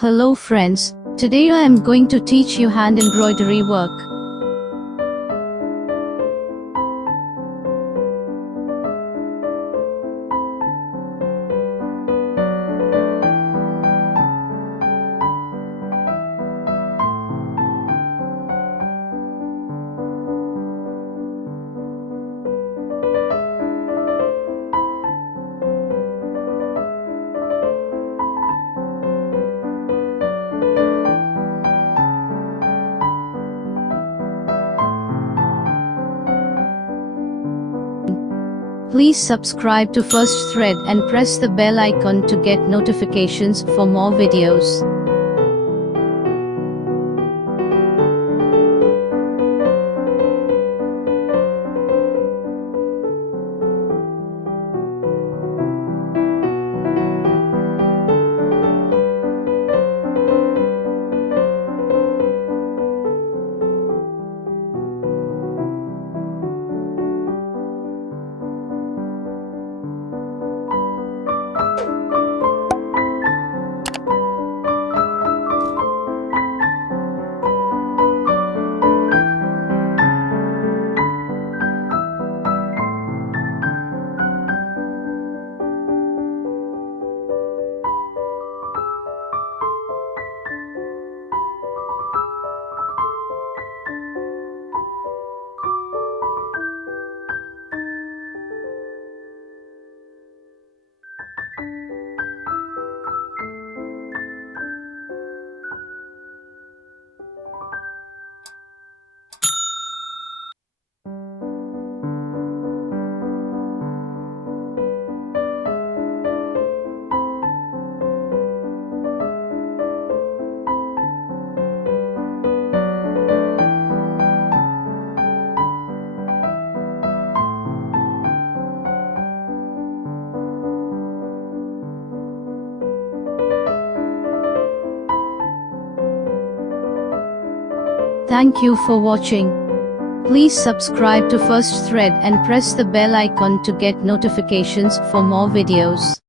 Hello friends, today I am going to teach you hand embroidery work. Please subscribe to FirstThread and press the bell icon to get notifications for more videos. Thank you for watching. Please subscribe to FirstThread and press the bell icon to get notifications for more videos.